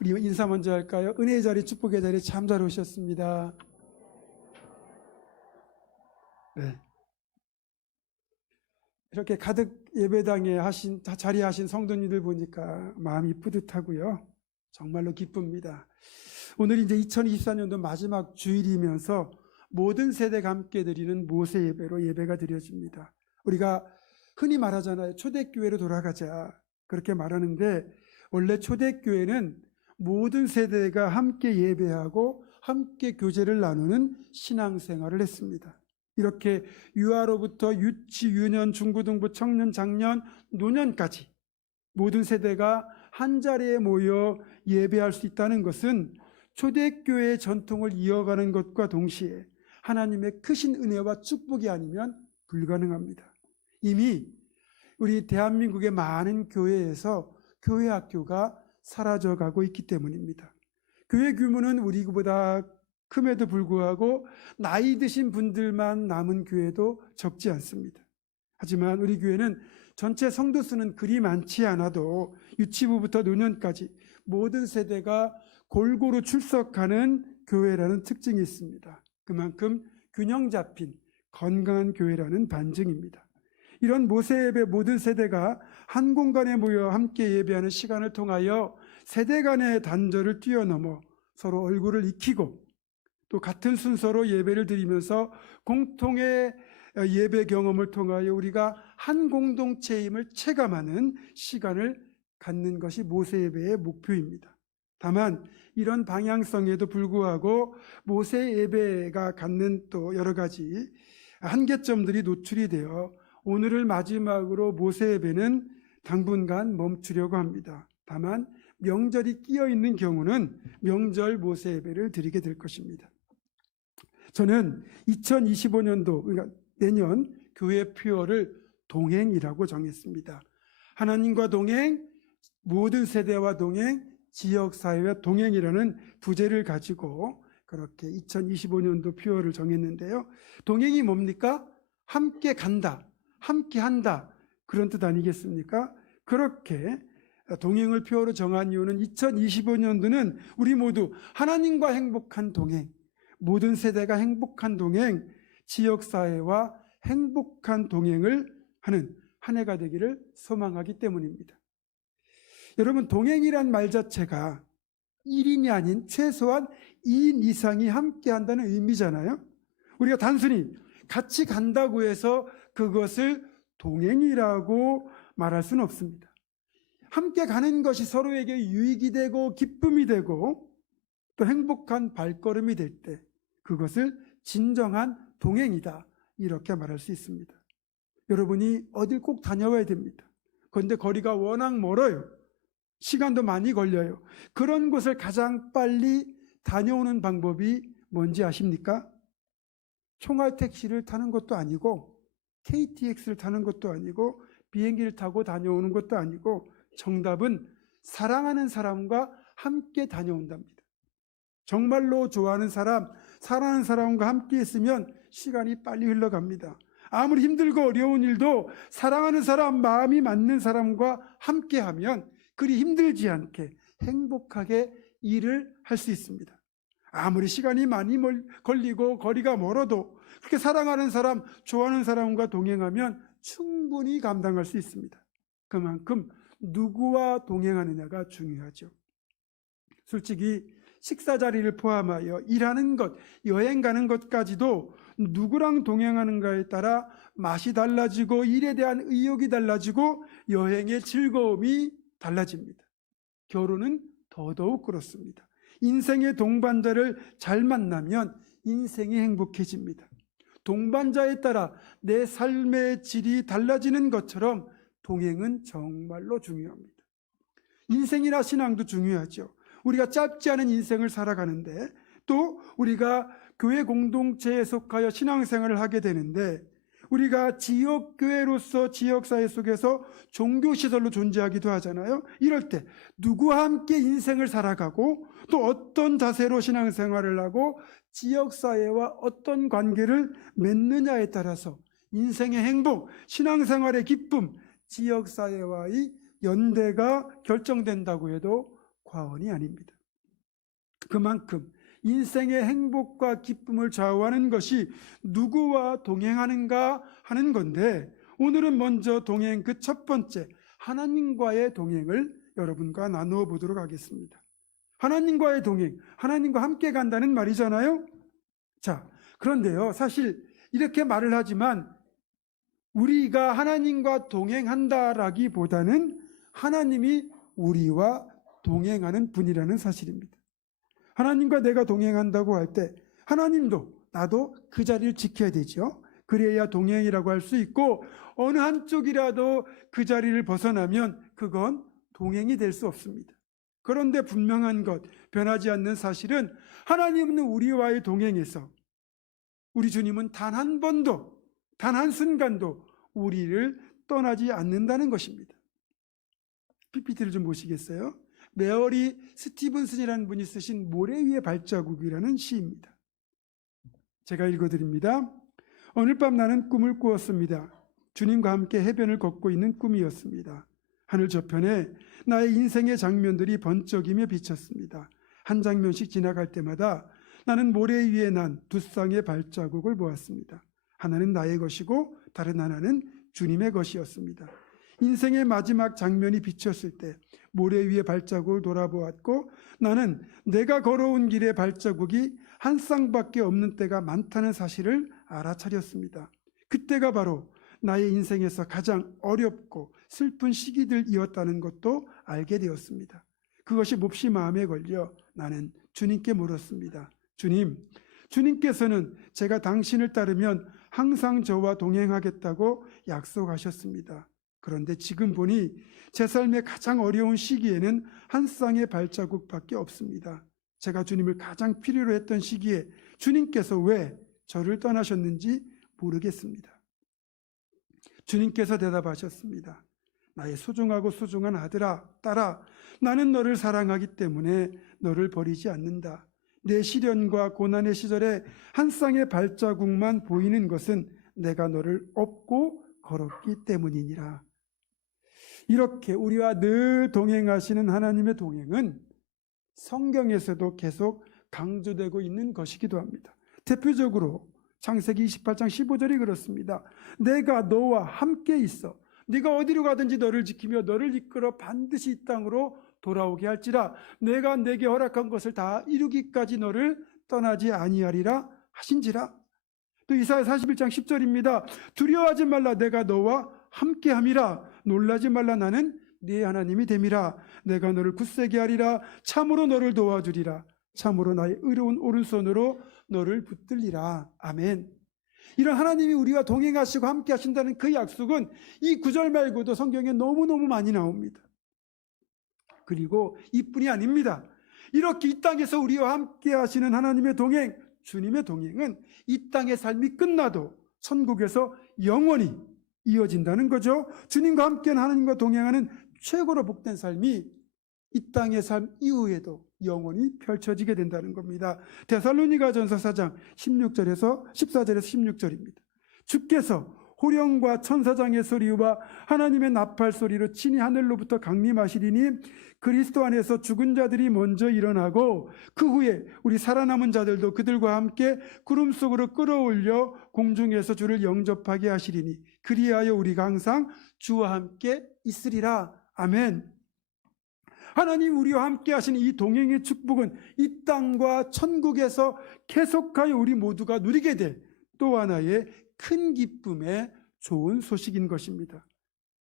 우리 인사 먼저 할까요? 은혜의 자리, 축복의 자리 참 잘 오셨습니다. 네. 이렇게 가득 예배당에 자리하신 성도님들 보니까 마음이 뿌듯하고요. 정말로 기쁩니다. 오늘 이제 2024년도 마지막 주일이면서 모든 세대가 함께 드리는 모세 예배로 예배가 드려집니다. 우리가 흔히 말하잖아요. 초대교회로 돌아가자. 그렇게 말하는데 원래 초대교회는 모든 세대가 함께 예배하고 함께 교제를 나누는 신앙생활을 했습니다. 이렇게 유아로부터 유치, 유년, 중고등부, 청년, 장년, 노년까지 모든 세대가 한자리에 모여 예배할 수 있다는 것은 초대교회의 전통을 이어가는 것과 동시에 하나님의 크신 은혜와 축복이 아니면 불가능합니다. 이미 우리 대한민국의 많은 교회에서 교회 학교가 사라져가고 있기 때문입니다. 교회 규모는 우리보다 큼에도 불구하고 나이 드신 분들만 남은 교회도 적지 않습니다. 하지만 우리 교회는 전체 성도 수는 그리 많지 않아도 유치부부터 노년까지 모든 세대가 골고루 출석하는 교회라는 특징이 있습니다. 그만큼 균형 잡힌 건강한 교회라는 반증입니다. 이런 모세 예배 모든 세대가 한 공간에 모여 함께 예배하는 시간을 통하여 세대 간의 단절을 뛰어넘어 서로 얼굴을 익히고 또 같은 순서로 예배를 드리면서 공통의 예배 경험을 통하여 우리가 한 공동체임을 체감하는 시간을 갖는 것이 모세 예배의 목표입니다. 다만 이런 방향성에도 불구하고 모세 예배가 갖는 또 여러 가지 한계점들이 노출이 되어 오늘을 마지막으로 모세 예배는 당분간 멈추려고 합니다. 다만 명절이 끼어 있는 경우는 명절 모세 예배를 드리게 될 것입니다. 저는 2025년도 그러니까 내년 교회 표어를 동행이라고 정했습니다. 하나님과 동행, 모든 세대와 동행, 지역사회와 동행이라는 부제를 가지고 그렇게 2025년도 표어를 정했는데요. 동행이 뭡니까? 함께 간다, 함께 한다, 그런 뜻 아니겠습니까? 그렇게 동행을 표어로 정한 이유는 2025년도는 우리 모두 하나님과 행복한 동행, 모든 세대가 행복한 동행, 지역사회와 행복한 동행을 하는 한 해가 되기를 소망하기 때문입니다. 여러분, 동행이란 말 자체가 1인이 아닌 최소한 2인 이상이 함께 한다는 의미잖아요. 우리가 단순히 같이 간다고 해서 그것을 동행이라고 말할 수는 없습니다. 함께 가는 것이 서로에게 유익이 되고 기쁨이 되고 또 행복한 발걸음이 될 때 그것을 진정한 동행이다, 이렇게 말할 수 있습니다. 여러분이 어딜 꼭 다녀와야 됩니다. 그런데 거리가 워낙 멀어요. 시간도 많이 걸려요. 그런 곳을 가장 빨리 다녀오는 방법이 뭔지 아십니까? 총알 택시를 타는 것도 아니고 KTX를 타는 것도 아니고 비행기를 타고 다녀오는 것도 아니고 정답은 사랑하는 사람과 함께 다녀온답니다. 정말로 좋아하는 사람, 사랑하는 사람과 함께 있으면 시간이 빨리 흘러갑니다. 아무리 힘들고 어려운 일도 사랑하는 사람, 마음이 맞는 사람과 함께하면 그리 힘들지 않게 행복하게 일을 할 수 있습니다. 아무리 시간이 많이 걸리고 거리가 멀어도 그렇게 사랑하는 사람, 좋아하는 사람과 동행하면 충분히 감당할 수 있습니다. 그만큼 누구와 동행하느냐가 중요하죠. 솔직히 식사 자리를 포함하여 일하는 것, 여행 가는 것까지도 누구랑 동행하는가에 따라 맛이 달라지고 일에 대한 의욕이 달라지고 여행의 즐거움이 달라집니다. 결혼은 더더욱 그렇습니다. 인생의 동반자를 잘 만나면 인생이 행복해집니다. 동반자에 따라 내 삶의 질이 달라지는 것처럼 동행은 정말로 중요합니다. 인생이나 신앙도 중요하죠. 우리가 짧지 않은 인생을 살아가는데 또 우리가 교회 공동체에 속하여 신앙생활을 하게 되는데 우리가 지역교회로서 지역사회 속에서 종교시설로 존재하기도 하잖아요. 이럴 때 누구와 함께 인생을 살아가고 또 어떤 자세로 신앙생활을 하고 지역사회와 어떤 관계를 맺느냐에 따라서 인생의 행복, 신앙생활의 기쁨, 지역사회와의 연대가 결정된다고 해도 과언이 아닙니다. 그만큼 인생의 행복과 기쁨을 좌우하는 것이 누구와 동행하는가 하는 건데, 오늘은 먼저 동행 그 첫 번째 하나님과의 동행을 여러분과 나누어 보도록 하겠습니다. 하나님과의 동행, 하나님과 함께 간다는 말이잖아요. 자, 그런데요, 사실 이렇게 말을 하지만 우리가 하나님과 동행한다라기보다는 하나님이 우리와 동행하는 분이라는 사실입니다. 하나님과 내가 동행한다고 할 때 하나님도 나도 그 자리를 지켜야 되죠. 그래야 동행이라고 할 수 있고, 어느 한쪽이라도 그 자리를 벗어나면 그건 동행이 될 수 없습니다. 그런데 분명한 것, 변하지 않는 사실은 하나님은 우리와의 동행에서 우리 주님은 단 한 번도, 단 한순간도 우리를 떠나지 않는다는 것입니다. PPT를 좀 보시겠어요? 메어리 스티븐슨이라는 분이 쓰신 모래 위의 발자국이라는 시입니다. 제가 읽어드립니다. 오늘 밤 나는 꿈을 꾸었습니다. 주님과 함께 해변을 걷고 있는 꿈이었습니다. 하늘 저편에 나의 인생의 장면들이 번쩍이며 비쳤습니다. 한 장면씩 지나갈 때마다 나는 모래 위에 난 두 쌍의 발자국을 보았습니다. 하나는 나의 것이고 다른 하나는 주님의 것이었습니다. 인생의 마지막 장면이 비쳤을 때 모래 위의 발자국을 돌아보았고, 나는 내가 걸어온 길의 발자국이 한 쌍밖에 없는 때가 많다는 사실을 알아차렸습니다. 그때가 바로 나의 인생에서 가장 어렵고 슬픈 시기들이었다는 것도 알게 되었습니다. 그것이 몹시 마음에 걸려 나는 주님께 물었습니다. 주님, 주님께서는 제가 당신을 따르면 항상 저와 동행하겠다고 약속하셨습니다. 그런데 지금 보니 제 삶의 가장 어려운 시기에는 한 쌍의 발자국밖에 없습니다. 제가 주님을 가장 필요로 했던 시기에 주님께서 왜 저를 떠나셨는지 모르겠습니다. 주님께서 대답하셨습니다. 나의 소중하고 소중한 아들아, 딸아, 나는 너를 사랑하기 때문에 너를 버리지 않는다. 내 시련과 고난의 시절에 한 쌍의 발자국만 보이는 것은 내가 너를 업고 걸었기 때문이니라. 이렇게 우리와 늘 동행하시는 하나님의 동행은 성경에서도 계속 강조되고 있는 것이기도 합니다. 대표적으로 창세기 28장 15절이 그렇습니다. 내가 너와 함께 있어 네가 어디로 가든지 너를 지키며 너를 이끌어 반드시 이 땅으로 돌아오게 할지라. 내가 내게 허락한 것을 다 이루기까지 너를 떠나지 아니하리라 하신지라. 또 이사야 41장 10절입니다. 두려워하지 말라, 내가 너와 함께함이라. 놀라지 말라, 나는 네 하나님이 됨이라. 내가 너를 굳세게 하리라. 참으로 너를 도와주리라. 참으로 나의 의로운 오른손으로 너를 붙들리라. 아멘. 이런 하나님이 우리와 동행하시고 함께 하신다는 그 약속은 이 구절 말고도 성경에 너무너무 많이 나옵니다. 그리고 이뿐이 아닙니다. 이렇게 이 땅에서 우리와 함께 하시는 하나님의 동행, 주님의 동행은 이 땅의 삶이 끝나도 천국에서 영원히 이어진다는 거죠. 주님과 함께하는 하나님과 동행하는 최고로 복된 삶이 이 땅의 삶 이후에도 영원히 펼쳐지게 된다는 겁니다. 데살로니가전서 4장 14절에서 16절입니다. 주께서 호령과 천사장의 소리와 하나님의 나팔 소리로 친히 하늘로부터 강림하시리니 그리스도 안에서 죽은 자들이 먼저 일어나고 그 후에 우리 살아남은 자들도 그들과 함께 구름 속으로 끌어올려 공중에서 주를 영접하게 하시리니 그리하여 우리가 항상 주와 함께 있으리라. 아멘. 하나님 우리와 함께 하시는 이 동행의 축복은 이 땅과 천국에서 계속하여 우리 모두가 누리게 될 또 하나의 큰 기쁨의 좋은 소식인 것입니다.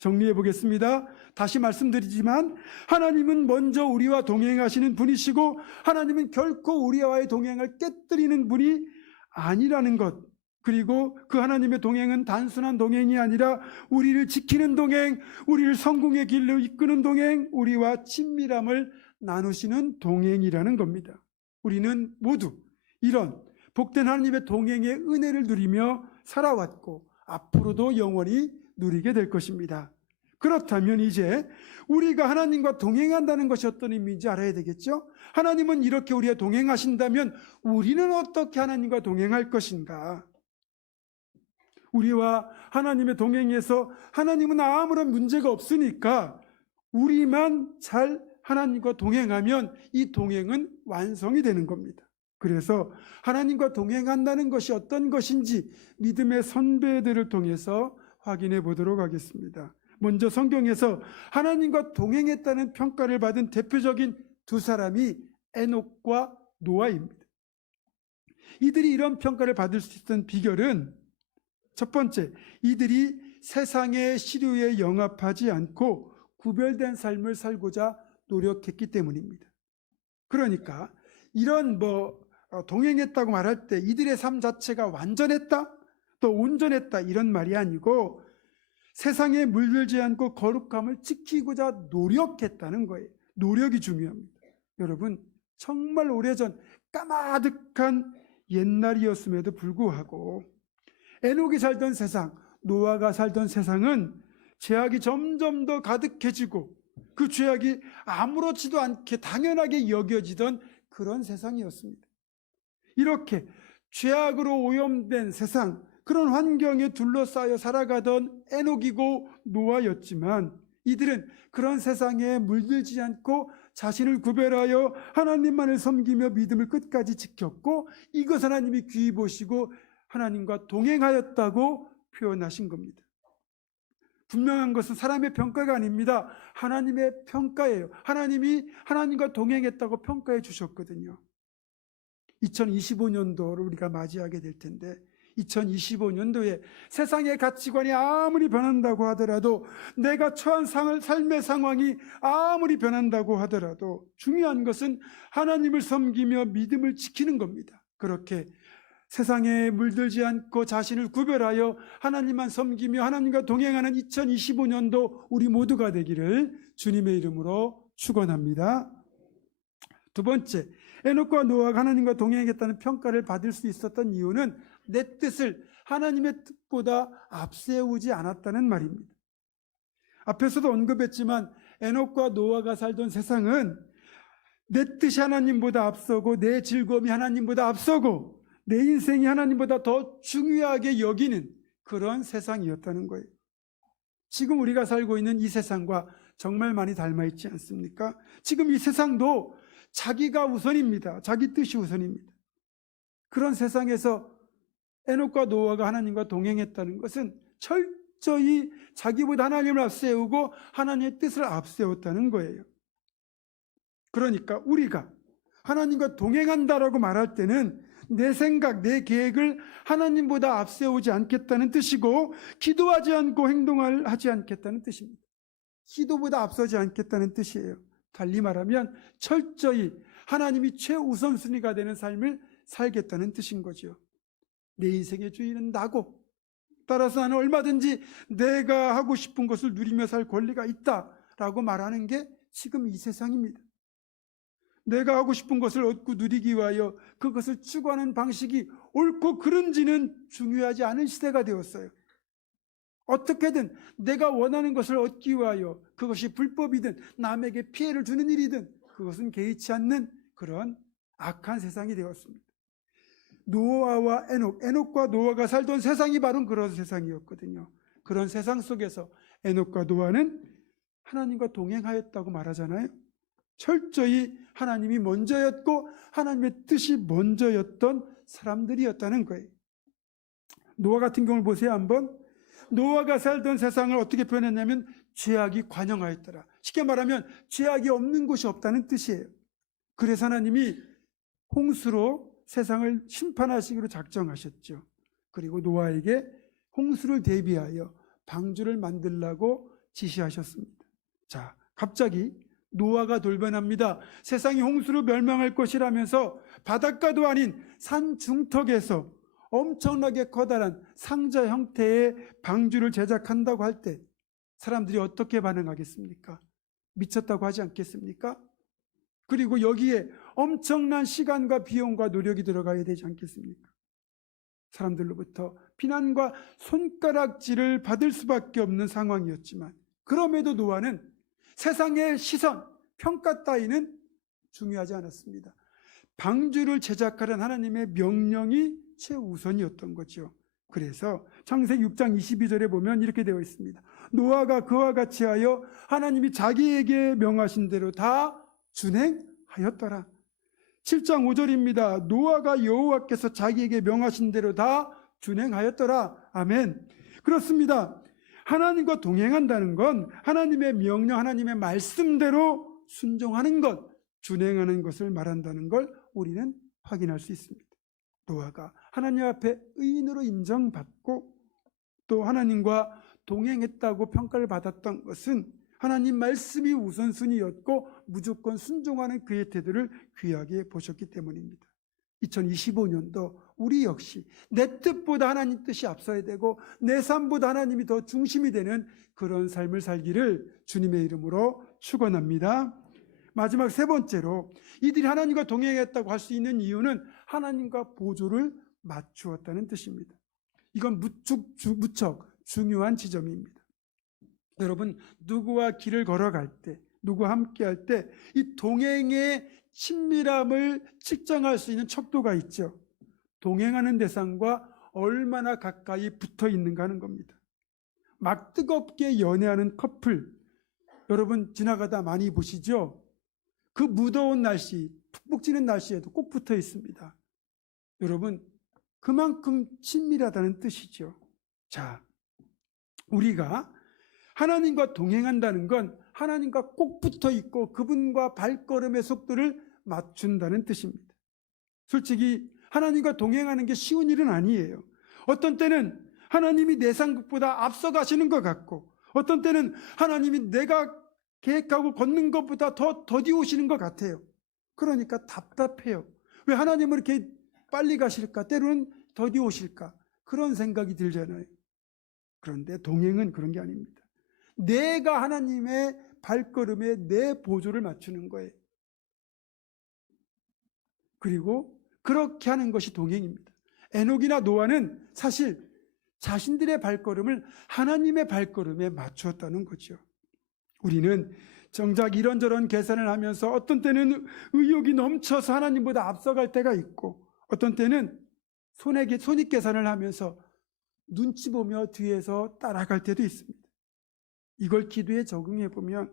정리해 보겠습니다. 다시 말씀드리지만 하나님은 먼저 우리와 동행하시는 분이시고 하나님은 결코 우리와의 동행을 깨뜨리는 분이 아니라는 것, 그리고 그 하나님의 동행은 단순한 동행이 아니라 우리를 지키는 동행, 우리를 성공의 길로 이끄는 동행, 우리와 친밀함을 나누시는 동행이라는 겁니다. 우리는 모두 이런 복된 하나님의 동행의 은혜를 누리며 살아왔고 앞으로도 영원히 누리게 될 것입니다. 그렇다면 이제 우리가 하나님과 동행한다는 것이 어떤 의미인지 알아야 되겠죠? 하나님은 이렇게 우리와 동행하신다면 우리는 어떻게 하나님과 동행할 것인가? 우리와 하나님의 동행에서 하나님은 아무런 문제가 없으니까 우리만 잘 하나님과 동행하면 이 동행은 완성이 되는 겁니다. 그래서 하나님과 동행한다는 것이 어떤 것인지 믿음의 선배들을 통해서 확인해 보도록 하겠습니다. 먼저 성경에서 하나님과 동행했다는 평가를 받은 대표적인 두 사람이 에녹과 노아입니다. 이들이 이런 평가를 받을 수 있었던 비결은 첫 번째, 이들이 세상의 시류에 영합하지 않고 구별된 삶을 살고자 노력했기 때문입니다. 그러니까 이런 동행했다고 말할 때 이들의 삶 자체가 완전했다, 또 온전했다 이런 말이 아니고 세상에 물들지 않고 거룩함을 지키고자 노력했다는 거예요. 노력이 중요합니다. 여러분, 정말 오래전 까마득한 옛날이었음에도 불구하고 에녹이 살던 세상, 노아가 살던 세상은 죄악이 점점 더 가득해지고 그 죄악이 아무렇지도 않게 당연하게 여겨지던 그런 세상이었습니다. 이렇게 죄악으로 오염된 세상, 그런 환경에 둘러싸여 살아가던 에녹이고 노아였지만 이들은 그런 세상에 물들지 않고 자신을 구별하여 하나님만을 섬기며 믿음을 끝까지 지켰고 이것 하나님이 귀히 보시고 하나님과 동행하였다고 표현하신 겁니다. 분명한 것은 사람의 평가가 아닙니다. 하나님의 평가예요. 하나님이 하나님과 동행했다고 평가해 주셨거든요. 2025년도를 우리가 맞이하게 될 텐데 2025년도에 세상의 가치관이 아무리 변한다고 하더라도 내가 처한 삶의 상황이 아무리 변한다고 하더라도 중요한 것은 하나님을 섬기며 믿음을 지키는 겁니다. 그렇게 세상에 물들지 않고 자신을 구별하여 하나님만 섬기며 하나님과 동행하는 2025년도 우리 모두가 되기를 주님의 이름으로 축원합니다. 두 번째, 에녹과 노아가 하나님과 동행했다는 평가를 받을 수 있었던 이유는 내 뜻을 하나님의 뜻보다 앞세우지 않았다는 말입니다. 앞에서도 언급했지만 에녹과 노아가 살던 세상은 내 뜻이 하나님보다 앞서고 내 즐거움이 하나님보다 앞서고 내 인생이 하나님보다 더 중요하게 여기는 그런 세상이었다는 거예요. 지금 우리가 살고 있는 이 세상과 정말 많이 닮아 있지 않습니까? 지금 이 세상도 자기가 우선입니다. 자기 뜻이 우선입니다. 그런 세상에서 에녹과 노아가 하나님과 동행했다는 것은 철저히 자기보다 하나님을 앞세우고 하나님의 뜻을 앞세웠다는 거예요. 그러니까 우리가 하나님과 동행한다라고 말할 때는 내 생각, 내 계획을 하나님보다 앞세우지 않겠다는 뜻이고 기도하지 않고 행동을 하지 않겠다는 뜻입니다. 기도보다 앞서지 않겠다는 뜻이에요. 달리 말하면 철저히 하나님이 최우선순위가 되는 삶을 살겠다는 뜻인 거죠. 내 인생의 주인은 나고 따라서 나는 얼마든지 내가 하고 싶은 것을 누리며 살 권리가 있다라고 말하는 게 지금 이 세상입니다. 내가 하고 싶은 것을 얻고 누리기 위하여 그것을 추구하는 방식이 옳고 그른지는 중요하지 않은 시대가 되었어요. 어떻게든 내가 원하는 것을 얻기 위하여 그것이 불법이든 남에게 피해를 주는 일이든 그것은 개의치 않는 그런 악한 세상이 되었습니다. 노아와 에녹과 노아가 살던 세상이 바로 그런 세상이었거든요. 그런 세상 속에서 에녹과 노아는 하나님과 동행하였다고 말하잖아요. 철저히 하나님이 먼저였고 하나님의 뜻이 먼저였던 사람들이었다는 거예요. 노아 같은 경우를 보세요. 한번 노아가 살던 세상을 어떻게 표현했냐면 죄악이 관영하였더라. 쉽게 말하면 죄악이 없는 곳이 없다는 뜻이에요. 그래서 하나님이 홍수로 세상을 심판하시기로 작정하셨죠. 그리고 노아에게 홍수를 대비하여 방주를 만들라고 지시하셨습니다. 자, 갑자기 노아가 돌변합니다. 세상이 홍수로 멸망할 것이라면서 바닷가도 아닌 산 중턱에서 엄청나게 커다란 상자 형태의 방주를 제작한다고 할 때 사람들이 어떻게 반응하겠습니까? 미쳤다고 하지 않겠습니까? 그리고 여기에 엄청난 시간과 비용과 노력이 들어가야 되지 않겠습니까? 사람들로부터 비난과 손가락질을 받을 수밖에 없는 상황이었지만 그럼에도 노아는 세상의 시선, 평가 따위는 중요하지 않았습니다. 방주를 제작하는 하나님의 명령이 최우선이었던 거죠. 그래서 창세기 6장 22절에 보면 이렇게 되어 있습니다. 노아가 그와 같이 하여 하나님이 자기에게 명하신 대로 다 준행하였더라. 7장 5절입니다. 노아가 여호와께서 자기에게 명하신 대로 다 준행하였더라. 아멘. 그렇습니다. 하나님과 동행한다는 건 하나님의 명령, 하나님의 말씀대로 순종하는 것, 준행하는 것을 말한다는 걸 우리는 확인할 수 있습니다. 노아가 하나님 앞에 의인으로 인정받고 또 하나님과 동행했다고 평가를 받았던 것은 하나님 말씀이 우선순위였고 무조건 순종하는 그의 태도를 귀하게 보셨기 때문입니다. 2025년도 우리 역시 내 뜻보다 하나님 뜻이 앞서야 되고 내 삶보다 하나님이 더 중심이 되는 그런 삶을 살기를 주님의 이름으로 축원합니다. 마지막 세 번째로 이들이 하나님과 동행했다고 할 수 있는 이유는 하나님과 보조를 맞추었다는 뜻입니다. 이건 무척 중요한 지점입니다. 여러분, 누구와 길을 걸어갈 때, 누구와 함께할 때 이 동행의 친밀함을 측정할 수 있는 척도가 있죠. 동행하는 대상과 얼마나 가까이 붙어 있는가 하는 겁니다. 막 뜨겁게 연애하는 커플, 여러분 지나가다 많이 보시죠? 그 무더운 날씨, 푹푹 찌는 날씨에도 꼭 붙어 있습니다. 여러분, 그만큼 친밀하다는 뜻이죠. 자, 우리가 하나님과 동행한다는 건 하나님과 꼭 붙어 있고 그분과 발걸음의 속도를 맞춘다는 뜻입니다. 솔직히 하나님과 동행하는 게 쉬운 일은 아니에요. 어떤 때는 하나님이 내 생각보다 앞서가시는 것 같고 어떤 때는 하나님이 내가 계획하고 걷는 것보다 더 더디오시는 것 같아요. 그러니까 답답해요. 왜 하나님은 이렇게 빨리 가실까? 때로는 더디오실까? 그런 생각이 들잖아요. 그런데 동행은 그런 게 아닙니다. 내가 하나님의 발걸음에 내 보조를 맞추는 거예요. 그리고 그렇게 하는 것이 동행입니다. 에녹이나 노아는 사실 자신들의 발걸음을 하나님의 발걸음에 맞추었다는 거죠. 우리는 정작 이런저런 계산을 하면서 어떤 때는 의욕이 넘쳐서 하나님보다 앞서갈 때가 있고 어떤 때는 손익 계산을 하면서 눈치 보며 뒤에서 따라갈 때도 있습니다. 이걸 기도에 적용해 보면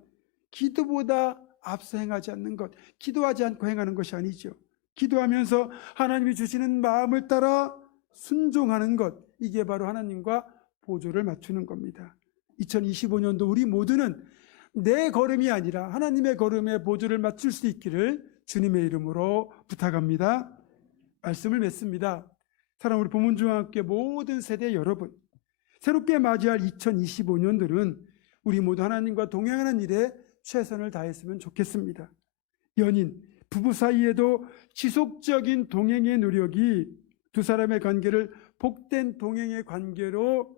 기도보다 앞서 행하지 않는 것, 기도하지 않고 행하는 것이 아니죠. 기도하면서 하나님이 주시는 마음을 따라 순종하는 것, 이게 바로 하나님과 보조를 맞추는 겁니다. 2025년도 우리 모두는 내 걸음이 아니라 하나님의 걸음에 보조를 맞출 수 있기를 주님의 이름으로 부탁합니다. 말씀을 맺습니다. 사랑하는 우리 보문중앙학교 모든 세대 여러분, 새롭게 맞이할 2025년들은 우리 모두 하나님과 동행하는 일에 최선을 다했으면 좋겠습니다. 연인, 부부 사이에도 지속적인 동행의 노력이 두 사람의 관계를 복된 동행의 관계로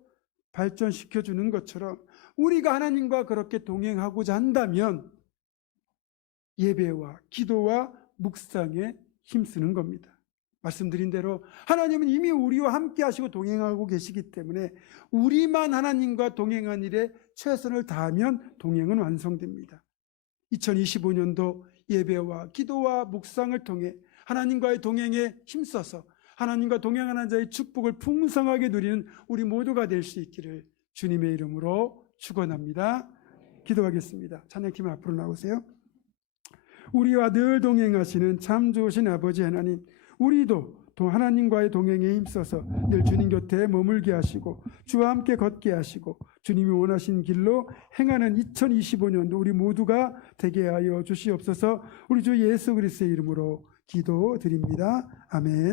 발전시켜주는 것처럼 우리가 하나님과 그렇게 동행하고자 한다면 예배와 기도와 묵상에 힘쓰는 겁니다. 말씀드린 대로 하나님은 이미 우리와 함께 하시고 동행하고 계시기 때문에 우리만 하나님과 동행한 일에 최선을 다하면 동행은 완성됩니다. 2025년도 예배와 기도와 묵상을 통해 하나님과의 동행에 힘써서 하나님과 동행하는 자의 축복을 풍성하게 누리는 우리 모두가 될 수 있기를 주님의 이름으로 축원합니다. 기도하겠습니다. 찬양팀 앞으로 나오세요. 우리와 늘 동행하시는 참 좋으신 아버지 하나님, 우리도 하나님과의 동행에 힘써서 늘 주님 곁에 머물게 하시고 주와 함께 걷게 하시고 주님이 원하신 길로 행하는 2025년도 우리 모두가 되게 하여 주시옵소서. 우리 주 예수 그리스도의 이름으로 기도드립니다. 아멘.